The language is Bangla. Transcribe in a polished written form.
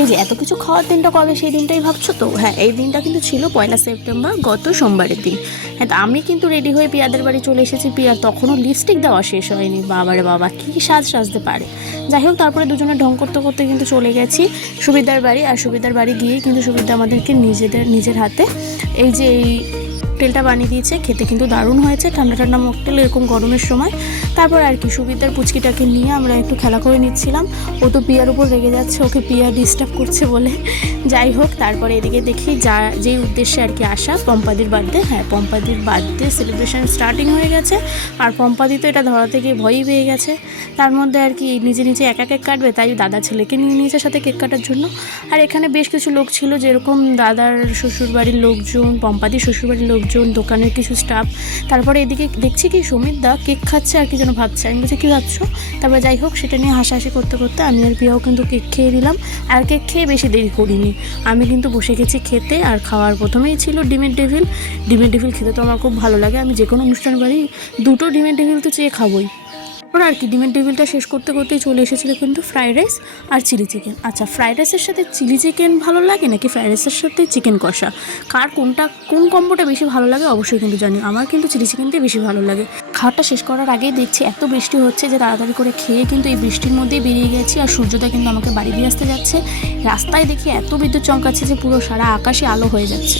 এই যে এত কিছু খাওয়ার দিনটা কবে সেই দিনটাই ভাবছো তো? হ্যাঁ, এই দিনটা কিন্তু ছিল 1 সেপ্টেম্বর, গত সোমবারের দিন। হ্যাঁ, তো আমি কিন্তু রেডি হয়ে পিয়াদের বাড়ি চলে এসেছি। পিয়ার তখনও লিপস্টিক দেওয়া শেষ হয়নি। বাবারে বাবা, কী সাজতে পারে! যাই হোক, তারপরে দুজনে ঢং করতে করতে কিন্তু চলে গেছি সুবিধার বাড়ি। আর সুবিধার বাড়ি গিয়েই কিন্তু সুবিধা আমাদেরকে নিজের হাতে এই যে এই মকটেলটা বানিয়ে দিয়েছে। খেতে কিন্তু দারুণ হয়েছে, ঠান্ডা ঠান্ডা মকটেল এরকম গরমের সময়। তারপর আর কি, সুবিধার পুচকিটাকে নিয়ে আমরা একটু খেলা করে নিচ্ছিলাম। ও তো পিয়ার উপর রেগে যাচ্ছে, ওকে পিয়া ডিস্টার্ব করছে বলে। যাই হোক, তারপরে এদিকে দেখি যেই উদ্দেশ্যে আর কি আসা, পম্পাদির বার্থডে। হ্যাঁ, পম্পাদির বার্থডে সেলিব্রেশন স্টার্টিং হয়ে গেছে। আর পম্পাদি তো এটা ধরা থেকে ভয়ই পেয়ে গেছে। তার মধ্যে আর কি নিজে একা কেক কাটবে, তাই দাদা ছেলেকে নিয়ে নিয়েছে সাথে কেক কাটার জন্য। আর এখানে বেশ কিছু লোক ছিল, যেরকম দাদার শ্বশুরবাড়ির লোকজন, পম্পাদির শ্বশুরবাড়ির লোকজন, দোকানের কিছু স্টাফ। তারপরে এদিকে দেখছি কি সুমিত দা কেক খাচ্ছে আর কি যেন ভাবছে। আমি বলছি কী ভাবছো? তারপরে যাই হোক, সেটা নিয়ে হাসাহাসি করতে করতে আমি আর পিয়াও কিন্তু কেক খেয়ে দিলাম। আর কেক খেয়ে বেশি দেরি করিনি, আমি কিন্তু বসে গেছি খেতে। আর খাওয়ার প্রথমেই ছিল ডিমের ডেভিল। ডিমের ডেভিল খেতে তো আমার খুব ভালো লাগে। আমি যে কোনো অনুষ্ঠান বাড়ি 2টো ডিমের ডেভিল তো চেয়ে খাবোই। ওরা আর কি ডিমের টেবিলটা শেষ করতে করতেই চলে এসেছিলো কিন্তু ফ্রাইড রাইস আর চিলি চিকেন। আচ্ছা, ফ্রাইড রাইসের সাথে চিলি চিকেন ভালো লাগে নাকি ফ্রাইড রাইসের সাথে চিকেন কষা, কোন কম্বোটা বেশি ভালো লাগে অবশ্যই কিন্তু জানি। আমার কিন্তু চিলি চিকেনটাই বেশি ভালো লাগে। খাওয়াটা শেষ করার আগেই দেখছি এত বৃষ্টি হচ্ছে যে তাড়াতাড়ি করে খেয়ে কিন্তু এই বৃষ্টির মধ্যেই বেরিয়ে গেছি। আর সূর্যটা কিন্তু আমাকে বাড়ি দিয়ে আসতে যাচ্ছে। রাস্তায় দেখি এত বিদ্যুৎ চমকাচ্ছে যে পুরো সারা আকাশে আলো হয়ে যাচ্ছে।